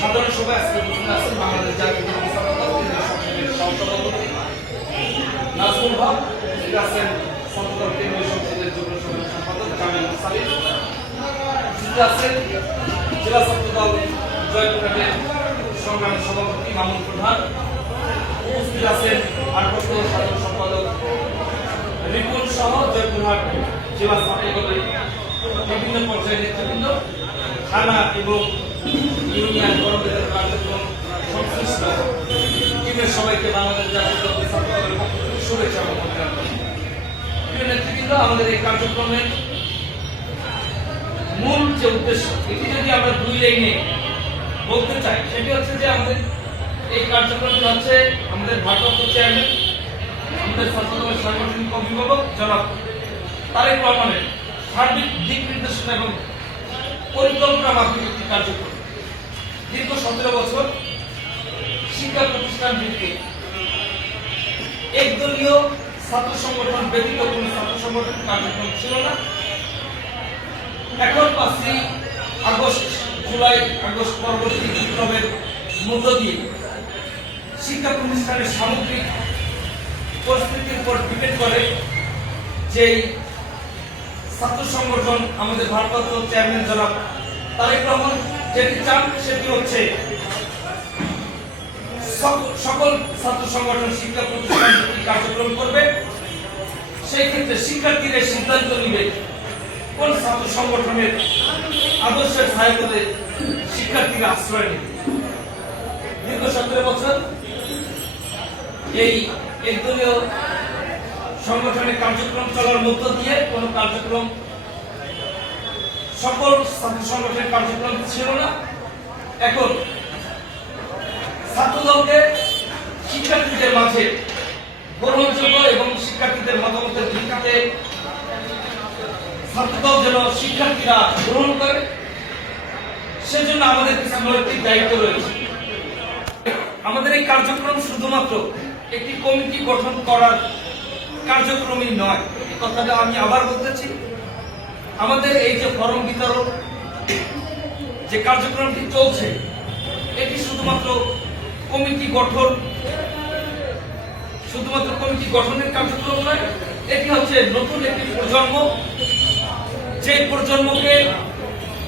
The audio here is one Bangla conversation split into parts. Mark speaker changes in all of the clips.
Speaker 1: সাধারণ সভায় আজকে আছেন বাংলাদেশ জাতীয় সংসদের নাজমুল আছেন যুগ্ম সম্পাদক জামিল সালিম উপস্থিত আছেন জেলা ছাত্রদল জয়পুরহাটের সংগ্রামী সভাপতি মামুন প্রধান উপস্থিত আছেন ভারপ্রাপ্ত সাধারণ সম্পাদক রিপুন সহ জয়পুরহাট জেলা ছাত্রদলের বিভিন্ন পর্যায়ের নেতৃবৃন্দ, থানা এবং ইউনিয়ন কর্মীদের কার্যক্রম সংশ্লিষ্ট টিমের সবাইকে বাংলাদেশ জাতীয় দল ছাত্রদলের পক্ষ শুভেচ্ছা অভিনন্দন প্রিয় নেতৃবৃন্দ, আমাদের এই কার্যক্রমের মূল যে উদ্দেশ্য, এটি যদি আমরা দুই লাইনে বলতে চাই, সেটি হচ্ছে যে আমাদের এই কার্যক্রমটি হচ্ছে আমাদের ভারপ্রাপ্ত চেয়ারম্যান আমাদের ছাত্রদলের সাংগঠনিক অভিভাবক জনাব তারেক রহমানের সার্বিক দিক নির্দেশনা এবং পরিকল্পনা মাফিক একটি কার্যক্রম। দীর্ঘ সতেরো বছর শিক্ষা প্রতিষ্ঠান ভিত্তিক একদলীয় ছাত্র সংগঠন ব্যতীত কোনো ছাত্র সংগঠন কার্যক্রম ছিল না। এখন পাঁচই আগস্ট, জুলাই আগস্ট পরবর্তী বিপ্লবের মধ্য দিয়ে শিক্ষা প্রতিষ্ঠানের সামগ্রিক পরিস্থিতির উপর ডিপেন্ড করে যেই ছাত্র সংগঠন আমাদের ভারপ্রাপ্ত চেয়ারম্যান জনাব তারেক রহমান যেটি চান সেটি হচ্ছে সকল ছাত্র সংগঠন শিক্ষা প্রতিষ্ঠান কার্যক্রম করবে, সেই ক্ষেত্রে শিক্ষার্থীরা সিদ্ধান্ত নিবে কোন ছাত্র সংগঠনের আদর্শের সহায়তাতে শিক্ষার্থীরা আশ্রয় নেবে। দীর্ঘ সতেরো বছর এই একদলীয় সংগঠনের কার্যক্রম চলার মধ্য দিয়ে কোনো কার্যক্রম, সকল ছাত্র সংগঠনের কার্যক্রম ছিল না। এখন ছাত্রদলকে শিক্ষার্থীদের মাঝে গ্রহণযোগ্য এবং শিক্ষার্থীদের মতামতের ভিত্তিতে ছাত্রদল যেন শিক্ষার্থীরা গ্রহণ করে, সেজন্য আমাদের কিছু নৈতিক দায়িত্ব রয়েছে। আমাদের এই কার্যক্রম শুধুমাত্র একটি কমিটি গঠন করার কার্যক্রমই নয়। এই কথাটা আমি আবার বলতেছি। আমাদের এই যে ফরম বিতরণ, যে কার্যক্রমটি চলছে, এটি শুধুমাত্র কমিটি গঠন, শুধুমাত্র কমিটি গঠনের কার্যক্রম নয়, এটি হচ্ছে নতুন একটি প্রজন্ম। যে প্রজন্মকে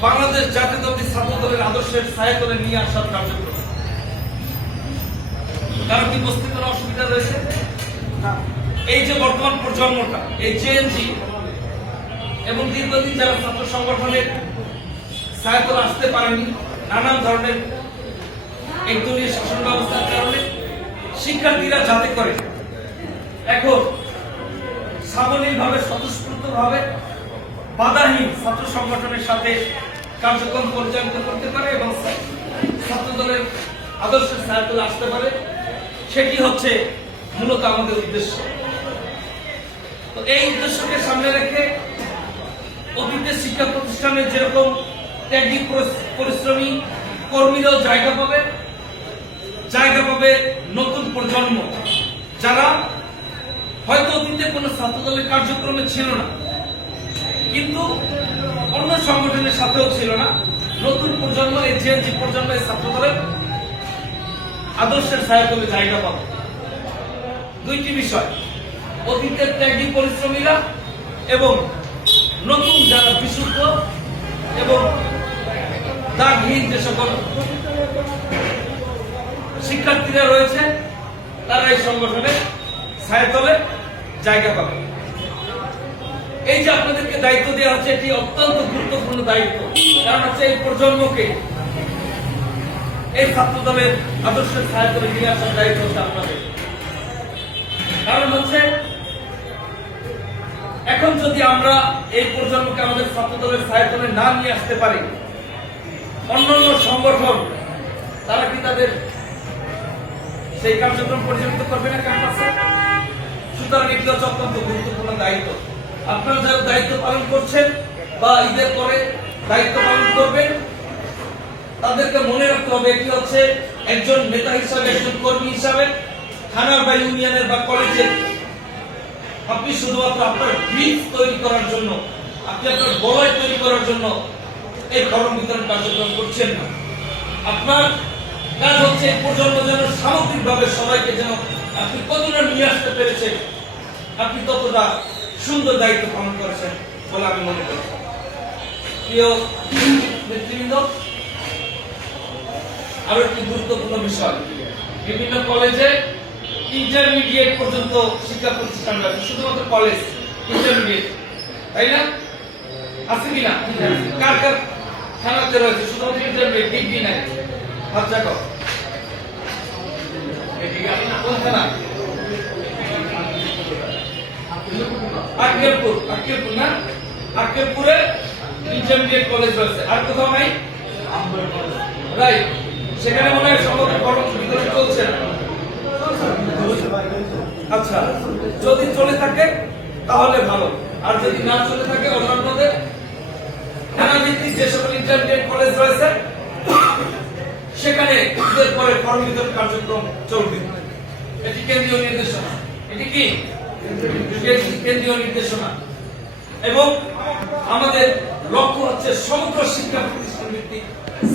Speaker 1: বাংলাদেশ জাতীয়তাবাদী ছাত্র দলের আদর্শের করে নিয়ে আসার কার্যক্রম। কারণ কি কোনো অসুবিধা রয়েছে? এই যে বর্তমান প্রজন্মটা, এই জেএনজি এবং দীর্ঘদিন যারা ছাত্র সংগঠনের ছায়াতলে আসতে পারেনি, নানান ধরনের একদলীয় শাসন ব্যবস্থার কারণে শিক্ষার্থীরা যাতে করে এখন সাবলীল ভাবে স্বতঃস্ফূর্ত ভাবে বাধাহীন ছাত্র সংগঠনের সাথে কার্যক্রম পরিচালিত করতে পারে এবং ছাত্র দলের আদর্শের ছায়াতলে আসতে পারে, সেটি হচ্ছে মূলত আমাদের উদ্দেশ্য। এই উদ্দেশ্যকে সামনে রেখে অতীতে শিক্ষা প্রতিষ্ঠানে যেরকম ত্যাগী পরিশ্রমী কর্মীরাও জায়গা পাবে জায়গা পাবে নতুন প্রজন্ম, যারা হয়তো অতীতে কোনো ছাত্রদলের কার্যক্রমে ছিল না, কিন্তু অন্য সংগঠনের সাথেও ছিল না। নতুন প্রজন্ম, এই যে প্রজন্ম, এই ছাত্রদলের আদর্শের ছায়াতলে জায়গা পাবে। দুইটি বিষয়। অতীতের ত্যাগী পরিশ্রমীরা এবং নতুন যারা বিশুদ্ধ এবং দাগহীন যে সকল শিক্ষার্থীরা রয়েছে, তারা এই সংগঠনে ছায়াতলে জায়গা পাবে। এই যে আপনাদেরকে দায়িত্ব দেওয়া হচ্ছে, এটি অত্যন্ত গুরুত্বপূর্ণ দায়িত্ব। কারণ হচ্ছে এই প্রজন্মকে এই ছাত্র দলের আদর্শের ছায়াতলে নিয়ে আসার দায়িত্ব হচ্ছে আপনাদের। কারণ হচ্ছে এখন যদি আমরা এই প্রজন্মকে আমাদের ছাত্র দলের ছায়াতলে না নিয়ে আসতে পারি, অন্যান্য সংগঠন, তারা কি তাদের সেই কার্যক্রম পরিচালিত করবে না ক্যাম্পাসে? সুতরাং এটি হচ্ছে অত্যন্ত গুরুত্বপূর্ণ দায়িত্ব। আপনারা যারা দায়িত্ব পালন করছেন বা ঈদের পরে দায়িত্ব পালন করবেন, তাদেরকে মনে রাখতে হবে, এটি হচ্ছে একজন নেতা হিসাবে, একজন কর্মী হিসাবে, থানার বা ইউনিয়নের বা কলেজের আপনি শুধুমাত্র আপনার ব্রিজ তৈরি করার জন্য, আপনি আপনার বলয় তৈরি করার জন্য এই ফর্ম বিতরণ কার্যক্রম করছেন না। আপনার কাজ হচ্ছে প্রজন্ম যেন সামগ্রিকভাবে সবাইকে যেন আপনি কতটা নিয়ে আসতে পেরেছেন, আপনি ততটা সুন্দর দায়িত্ব পালন করেছেন বলে আমি মনে করি। প্রিয় নেতৃবৃন্দ, আরও একটি গুরুত্বপূর্ণ বিষয়। বিভিন্ন কলেজে ইন্টারমিডিয়েট পর্যন্ত শিক্ষা প্রতিষ্ঠান রয়েছে শুধুমাত্র কলেজ ইন্টারমিডিয়েট তাই না? আছে কি না? কার কার থানাতে রয়েছে? শুধুমাত্র ইন্টারমিডিয়েট ডিগ্রি নাই। হাত কোন থানা? আক্কেলপুর না? ইন্টারমিডিয়েট কলেজ রয়েছে। আর কোথাও নাই? রাইট। সেখানে মনে হয় সম্ভবত কর্ম বিতরণ চলছে না। আচ্ছা যদি চলে থাকে, তাহলে ভালো। আর যদি না চলে থাকে, অন্যান্যদের আমাদের লক্ষ্য হচ্ছে সমগ্র শিক্ষা প্রতিষ্ঠান ভিত্তিক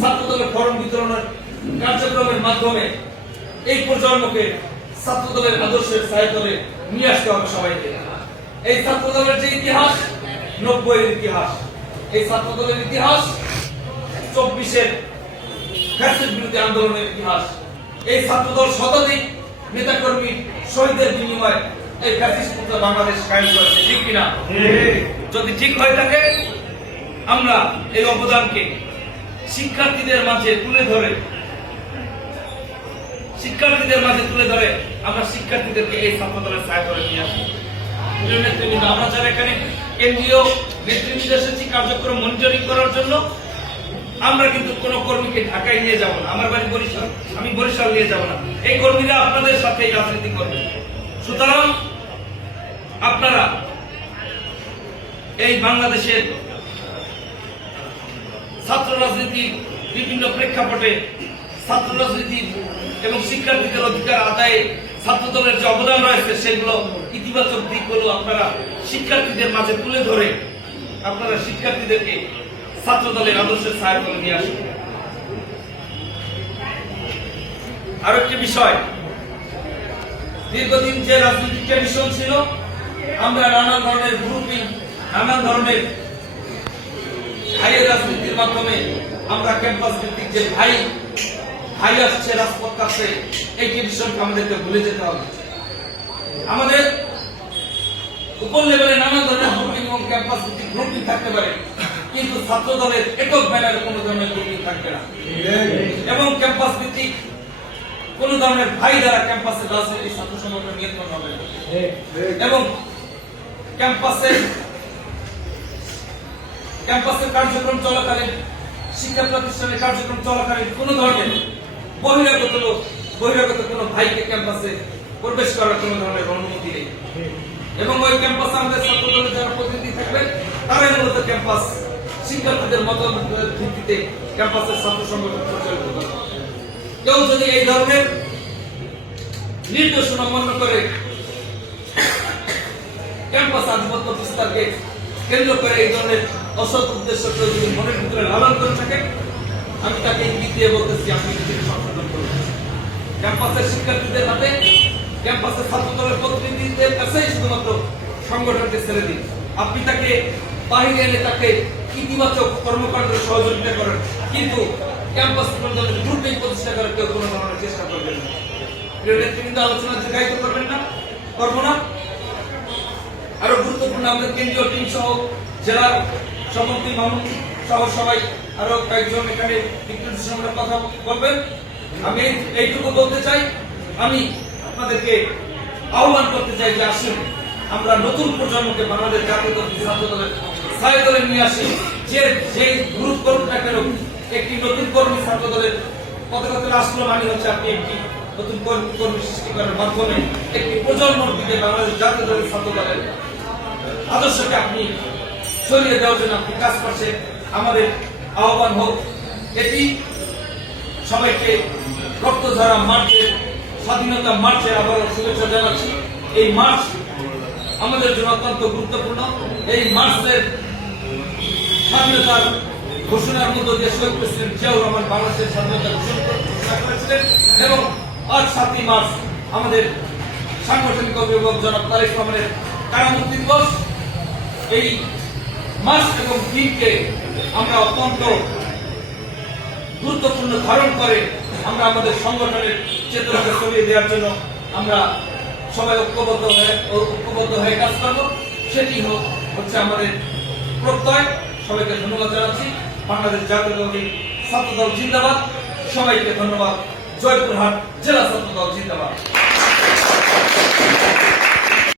Speaker 1: ছাত্রদলের ফর্ম বিতরণের কার্যক্রমের মাধ্যমে এই প্রজন্মকে আদর্শের সাহিত্যে নিয়ে আসতে হবে সবাইকে। এই যে ইতিহাস নব্বই ইতিহাস, এই ইতিহাস, চব্বিশের বিরোধী আন্দোলনের ইতিহাস, এই শতাধিক নেতাকর্মী শহীদের বিনিময়ে এই ফ্যাসিস্ট বাংলাদেশ কায়েম করেছে, ঠিক কিনা? যদি ঠিক হয়ে থাকে, আমরা এই অবদানকে শিক্ষার্থীদের মাঝে তুলে ধরে শিক্ষার্থীদের মাঝে তুলে ধরে আমরা শিক্ষার্থীদেরকে এই ছাত্রদলের সাহায্য করে নিয়ে আসি আমরা যারা এখানে কেন্দ্রীয় এসেছি কার্যক্রম মনিটরিং করার জন্য, আমরা কিন্তু কোন কর্মীকে ঢাকায় নিয়ে যাব না। আমার বাড়ি বরিশাল, আমি বরিশাল নিয়ে যাব না। এই কর্মীরা আপনাদের সাথে রাজনীতি সুতরাং আপনারা এই বাংলাদেশের ছাত্র রাজনীতির বিভিন্ন প্রেক্ষাপটে, ছাত্র রাজনীতির এবং শিক্ষার্থীদের অধিকার আদায়ে ছাত্র দলের যে অবদান রয়েছে, সেগুলো ইতিবাচক দিকগুলো আপনারা শিক্ষার্থীদের মাঝে তুলে ধরে আপনারা শিক্ষার্থীদেরকে ছাত্র দলের আদর্শের সহায় করে নিয়ে আসুন। আরও একটি বিষয়, দীর্ঘদিন যে রাজনৈতিক টেনশন ছিল, আমরা নানা ধরনের গ্রুপিং নানা ধরনের ভাইয়ের রাজনীতির মাধ্যমে আমরা ক্যাম্পাস ভিত্তিক যে ভাই ভাই আসছে রাজপথ কাছে, এই টেনশনকে আমাদেরকে ভুলে যেতে হবে। আমাদের উপর লেভেলে নানা ধরনের গ্রুপিং এবং ক্যাম্পাস ভিত্তিক গ্রুপিং থাকতে পারে, কিন্তু ছাত্র দলের একক ব্যানারে কোনো ধরনের গ্রুপিং থাকবে না। এবং ক্যাম্পাস ভিত্তিক কোন ধরনের ভাই দ্বারা ক্যাম্পাসের রাজনীতি ছাত্র সংগঠন নিয়ন্ত্রণ হবে এবং ক্যাম্পাসে ক্যাম্পাসের কার্যক্রম চলাকালীন শিক্ষা প্রতিষ্ঠানের কার্যক্রম চলাকালীন কোন ধরনের বহিরাগত লোক বহিরাগত কোনো ভাইকে ক্যাম্পাসে প্রবেশ করার কোন ধরনের অনুমতি নেই। এবং ওই ক্যাম্পাসে আমাদের ছাত্রদলের যারা প্রতিনিধি থাকবেন, তারাই মূলত ক্যাম্পাস শিক্ষার্থীদের মতামতের ভিত্তিতে ক্যাম্পাসের ছাত্র সংগঠন পরিচালিত করে কেউ যদি এই ধরনের নির্দেশনা মান্য করে ক্যাম্পাস আধিপত্য বিস্তারকে কেন্দ্র করে এই ধরনের অসৎ উদ্দেশ্য কেউ যদি মনের ভিতরে লালন করে থাকে, আমি তাকে ইঙ্গিত দিয়ে বলতেছি, আপনি নিজেকে সংশোধন ক্যাম্পাসের শিক্ষার্থীদের হাতে ক্যাম্পাসের ছাত্র দলের প্রতিনিধিদের কাছেই শুধুমাত্র সংগঠনকে ছেড়ে দিন। আপনি তাকে বাহিরে এনে তাকে ইতিবাচক কর্মকাণ্ডে সহযোগিতা করেন, কিন্তু ক্যাম্পাস পর্যন্ত গ্রুপিং প্রতিষ্ঠা করার কেউ কোনো ধরনের চেষ্টা করবেন না। নেতৃবৃন্দ, আলোচনা দীর্ঘায়িত করবেন না, করব না। আরও গুরুত্বপূর্ণ আমাদের কেন্দ্রীয় টিম সহ জেলার সভাপতি মামুন সহ সবাই আরও কয়েকজন এখানে কথা বলবেন। আমি এইটুকু বলতে চাই, আমি আপনাদেরকে আহ্বান করতে চাই যে আসুন, আমরা নতুন প্রজন্মকে বাংলাদেশ জাতীয় দলের নিয়ে আসি, যে যেই গ্রুপ কেন একটি নতুন কর্মী ছাত্র দলের আসলো হচ্ছে আপনি একটি নতুন কর্মী সৃষ্টি করার মাধ্যমে একটি দিকে বাংলাদেশ জাতীয় দলের ছাত্র দলের আদর্শকে আপনি ছড়িয়ে দেওয়ার জন্য আপনি কাজ করছেন। আমাদের আহ্বান হোক, এটি সবাইকে রক্তধারা মার্চের, স্বাধীনতা মার্চের আবার শুভেচ্ছা জানাচ্ছি। এই মার্চ আমাদের জন্য অত্যন্ত গুরুত্বপূর্ণ। এই মার্চের স্বাধীনতার তার ঘোষণার মধ্য দিয়ে শহীদ প্রেসিডেন্ট জিয়াউর রহমান বাংলাদেশের স্বাধীনতা ঘোষণা করেছিলেন এবং আজ সাতই মার্চ আমাদের সাংগঠনিক অভিভাবক জনাব তারেক রহমানের কারামুক্তি দিবস। এই মাস এবং দিনকে আমরা অত্যন্ত গুরুত্বপূর্ণ ধারণ করে আমরা আমাদের সংগঠনের চেতনাকে ছড়িয়ে দেওয়ার জন্য আমরা সবাই ঐক্যবদ্ধ হয়ে ঐক্যবদ্ধ হয়ে কাজ করব। সেটি হোক, হচ্ছে আমাদের প্রত্যয়। সবাইকে ধন্যবাদ জানাচ্ছি। বাংলাদেশ জাতীয়তাবাদী ছাত্র দল জিন্দাবাদ। সবাইকে ধন্যবাদ। জয়পুরহাট জেলা ছাত্র জিন্দাবাদ।